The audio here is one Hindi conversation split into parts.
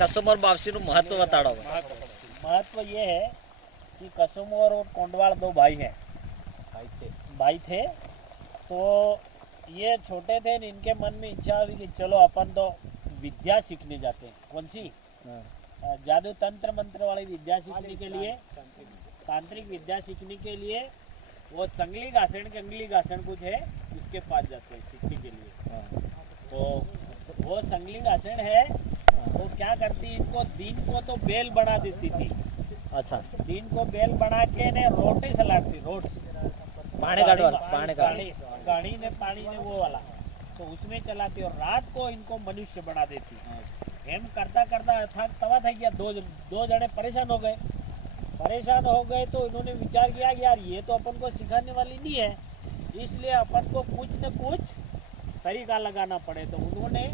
कसुमर बावसीનું મહત્વ બતાડો। महत्व ये है कि कसुमर और कोंडवाल दो भाई हैं। भाई थे तो ये छोटे थे, इनके मन में इच्छा हुई कि चलो अपन तो विद्या सीखने जाते हैं। कौन सी? जादू तंत्र मंत्र वाली विद्या सीखने के लिए, तांत्रिक विद्या सीखने के लिए वो संगली घासन के अंगली घासन कुछ है उसके पास जाते हैं सीखने के लिए। तो वो संगली घासन है तो क्या करती, इनको दिन को तो बेल बना देती थी। अच्छा, दिन को बेल बना के ने रोटी सलाटती, रोट पानी गाड़ी ने पानी ने वो वाला तो उसमें चलाती और रात को इनको मनुष्य बना देती। हेम करता करता थक तवा था गया। दो जने परेशान हो गए तो इन्होंने विचार किया कि यार ये तो अपन को सिखाने वाली नहीं है, इसलिए अपन को कुछ न कुछ तरीका लगाना पड़े। तो उन्होंने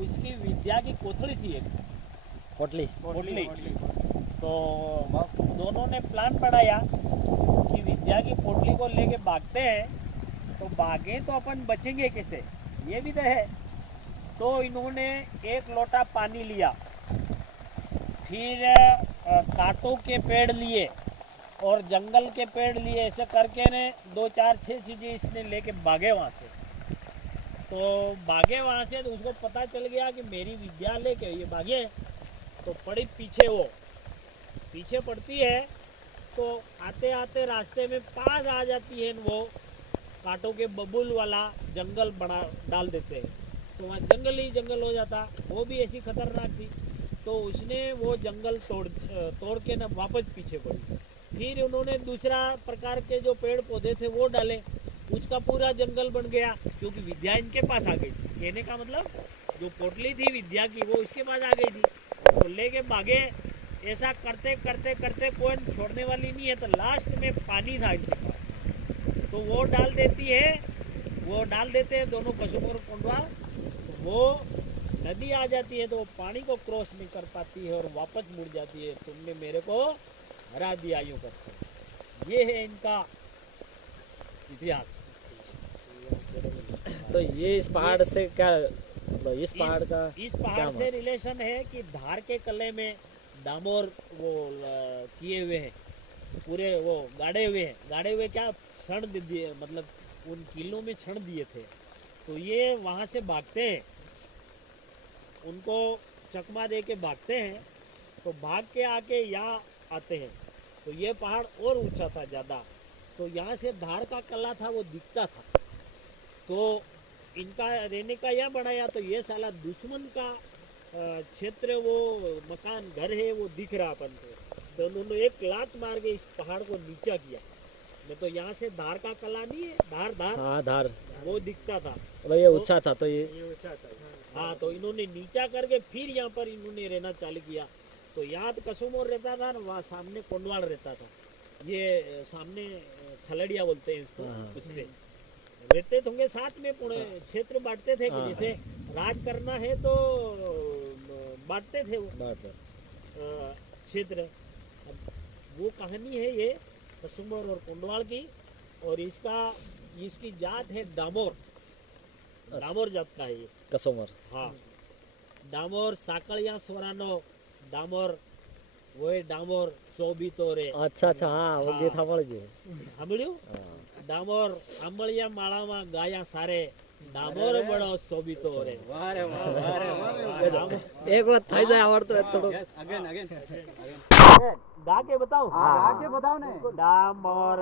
उसकी विद्या की कोथड़ी थी एक पोटली। तो दोनों ने प्लान बनाया कि विद्या की पोटली को लेके भागते हैं, तो भागे तो अपन बचेंगे कैसे, ये भी तो है। तो इन्होंने एक लोटा पानी लिया, फिर कांटों के पेड़ लिए और जंगल के पेड़ लिए, ऐसे करके ने 2 4 6 चीज़ें इसने लेके भागे वहाँ से। तो भागे वहाँ से तो उसको पता चल गया कि मेरी विद्या लेके ये भागे। तो पड़ी पीछे, वो पीछे पड़ती है तो आते आते रास्ते में पास आ जाती है, वो कांटों के बबूल वाला जंगल बना डाल देते हैं। तो वहाँ जंगल ही जंगल हो जाता, वो भी ऐसी खतरनाक थी। तो उसने वो जंगल तोड़ के ना वापस पीछे पड़ी। फिर उन्होंने दूसरा प्रकार के जो पेड़ पौधे थे वो डाले, उसका पूरा जंगल बन गया, क्योंकि विद्या इनके पास आ गई थी। कहने का मतलब जो पोटली थी विद्या की वो इसके पास आ गई थी, तो लेके भागे। ऐसा करते करते करते कोई छोड़ने वाली नहीं है। तो लास्ट में पानी था इनके पास, तो वो डाल देते हैं दोनों कसुमर और कोंडवाल। तो वो नदी आ जाती है तो वो पानी को क्रॉस नहीं कर पाती है और वापस मुड़ जाती है। तुमने मेरे को हरा दिया यूं करते। ये है इनका इतिहास। तो ये इस पहाड़ से क्या, इस पहाड़ से रिलेशन है कि धार के कले में डामोर वो किए हुए हैं, पूरे वो गाड़े हुए क्या क्षण दिए, मतलब उन किलों में क्षण दिए थे। तो ये वहाँ से भागते हैं, उनको चकमा दे के भागते हैं। तो भाग के आके यहाँ आते हैं तो ये पहाड़ और ऊंचा था ज़्यादा, तो यहाँ से धार का कला था वो दिखता था। तो इनका रहने का यह बनाया, तो ये साला दुश्मन का क्षेत्र, वो मकान घर है वो दिख रहा अपन को। तो उन्होंने एक लात मार के इस पहाड़ को नीचा किया। मैं तो यहाँ से धार का कला नहीं है, धार वो दिखता था। ये ऊंचा था, तो ये ऊंचा था। हाँ, तो इन्होंने नीचा करके फिर यहाँ पर इन्होंने रहना चालू किया। तो यहाँ तो कसुमर रहता था, वहाँ सामने कोंडवाल रहता था। ये सामने खलड़िया बोलते हैं इसको, उसमें रहते होंगे साथ में। पुणे क्षेत्र बांटते थे कि जैसे राज करना है तो बांटते थे वो क्षेत्र। वो कहानी है ये कसुमर और कोंडवाल की। और इसकी जात है डामोर। डामोर जात का है ये कसुमर। हाँ, डामोर साकड़िया सोरानो डामोर, वो डामोर सोबीतो रे। अच्छा, हाँ, वो गीत સાંભળ્યું? डामोर आंबळिया माळाમાં ગાયા सारे डामोर बड़ो सोबीतो रे। एक बात થઈ જાય આવડતો થોડો गा के बताओ ने। डामोर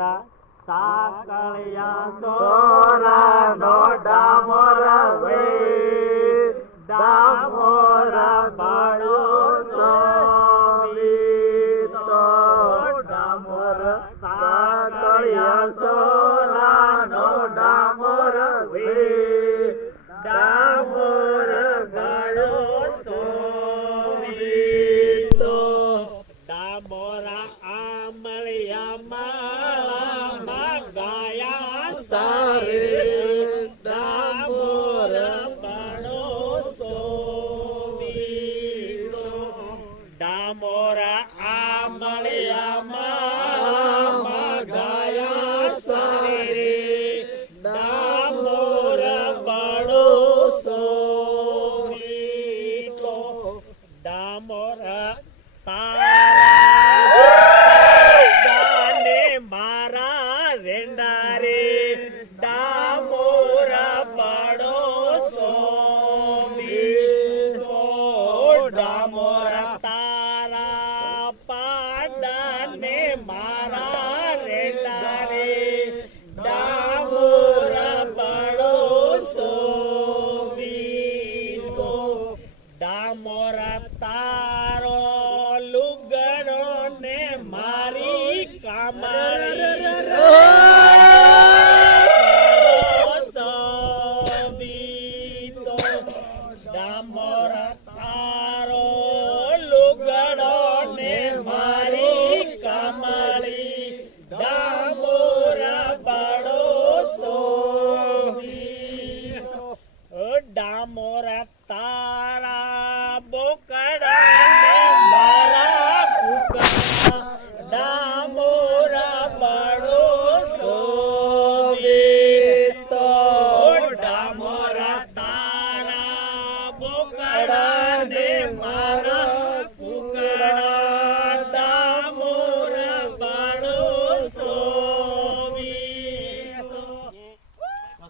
साकळिया सोरानो डामोर वे, डामोर बड़ो सोबीतो, डामोर साकळिया सोरानो डामोर वे, डामोर बड़ो सोबीतो, डामोरा आंबळिया माळामा गाया सारे, डामोर बड़ो सोबीतो, डामोरा आंबळिया माळामा गाया सारे, डामोर बड़ो सोबीतो, डाम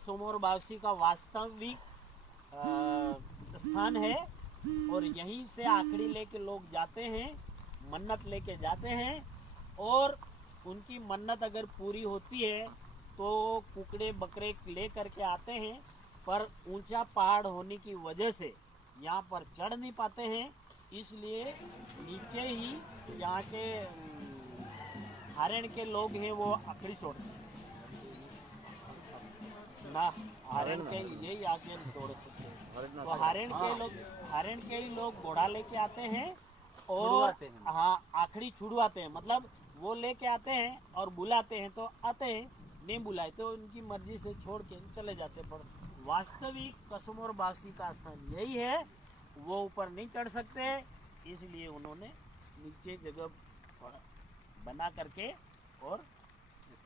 कसुमोर बावसी का वास्तविक स्थान है और यहीं से आखड़ी लेके लोग जाते हैं, मन्नत लेके जाते हैं और उनकी मन्नत अगर पूरी होती है तो कुकड़े बकरे ले करके आते हैं, पर ऊंचा पहाड़ होने की वजह से यहाँ पर चढ़ नहीं पाते हैं, इसलिए नीचे ही यहाँ के हरियाण के लोग हैं वो आखड़ी छोड़ते हैं ना, हरियाण के यही आके तोड़ सकते हैं। तो हरियाण के ही लोग घोड़ा लेके आते हैं और हाँ आखड़ी छुड़वाते हैं, मतलब वो लेके आते हैं और बुलाते हैं तो आते हैं, नहीं बुलाए तो उनकी मर्जी से छोड़ के चले जाते हैं। पर वास्तविक कसुमोर बावसी का स्थान यही है, वो ऊपर नहीं चढ़ सकते, इसलिए उन्होंने नीचे जगह बना करके और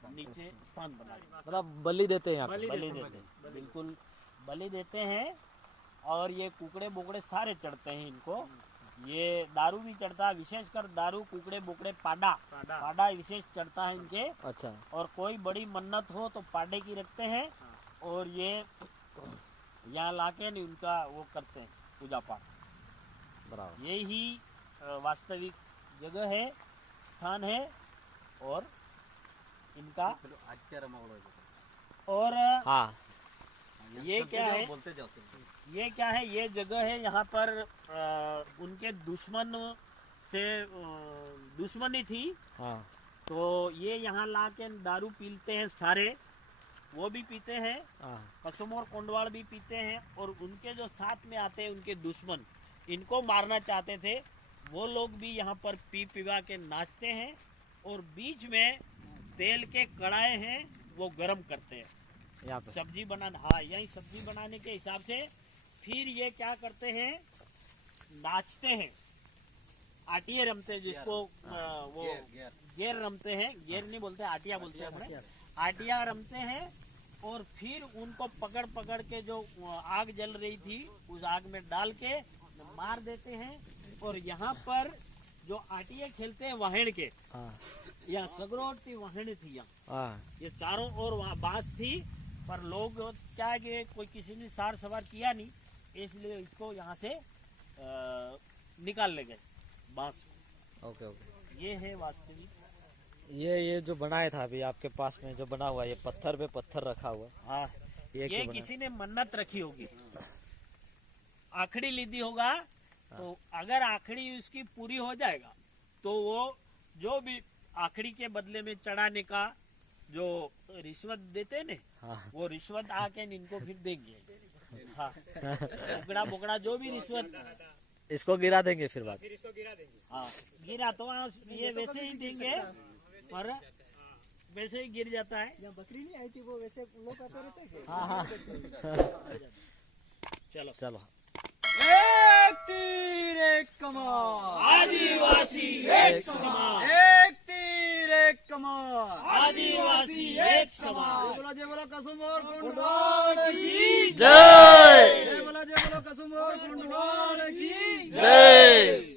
नीचे स्थान बना दिया। मतलब बलि देते हैं यहाँ पे। बलि देते हैं, बिल्कुल बलि देते हैं। और ये कुकड़े बोकड़े सारे चढ़ते हैं इनको, ये दारू भी चढ़ता है, विशेषकर दारू कुकड़े बोकड़े पाडा विशेष चढ़ता है इनके। अच्छा। और कोई बड़ी मन्नत हो तो पाडे की रखते हैं और ये यहाँ लाके नहीं उनका वो करते हैं पूजा पाठ। बराबर। यही वास्तविक जगह है, स्थान है और इनका। और हाँ ये क्या है, ये क्या है, ये जगह है यहाँ पर उनके दुश्मन से दुश्मनी थी, हाँ। तो ये यहाँ ला के दारू पीते हैं सारे, वो भी पीते हैं, हाँ। कसुमोर कोंडवाल भी पीते हैं और उनके जो साथ में आते हैं उनके दुश्मन, इनको मारना चाहते थे, वो लोग भी यहाँ पर पी पिवा के नाचते हैं और बीच में तेल के कड़ाए हैं वो गरम करते हैं यहाँ पे सब्जी बनाना। हाँ, यही सब्जी बनाने के हिसाब से फिर ये क्या करते हैं, नाचते हैं, आटिया रमते हैं, जिसको वो गेर रमते हैं, गेर नहीं बोलते, आटिया बोलते हैं अपने, आटिया रमते हैं। और फिर उनको पकड़ पकड़ के जो आग जल रही थी उस आग में डाल के मार देते हैं। और यहाँ पर जो आटिया खेलते हैं वहेड़ के, हाँ। यहाँ सगरोटी वहेड़ थी, यहाँ हाँ। ये चारों ओर वहाँ बांस थी, पर लोग क्या है कि कोई किसी ने सार सवार किया नहीं, इसलिए इसको यहाँ से निकाल ले गए बांस को। Okay okay. ये है वास्तविक। ये जो बनाया था अभी आपके पास में जो बना हुआ है, ये पत्थर पे पत्थर रखा हुआ है। हाँ, ये क्यों बना? किसी ने मन्नत रखी होगी, आखड़ी लीदी होगा, तो अगर आखड़ी उसकी पूरी हो जाएगा तो वो जो भी आखड़ी के बदले में चढ़ाने का जो रिश्वत देते हैं ना, हाँ। वो रिश्वत आके इनको फिर देंगे। हाँ, बोकड़ा बोकड़ा जो भी रिश्वत, इसको गिरा देंगे फिर बाद। हाँ गिरा तो ये वैसे ही देंगे, पर वैसे ही गिर जाता है। या बकरी नहीं आई थी वो वैसे लोग आते रहते हैं। हाँ हाँ। चलो चलो। एक तीर एक कमान, आदिवासी एक समान, एक तीर एक कमान, आदिवासी एक समान। जय बोला कसुमोर कोंडवाल की जय। जय बोला कसुमोर कोंडवाल की जय।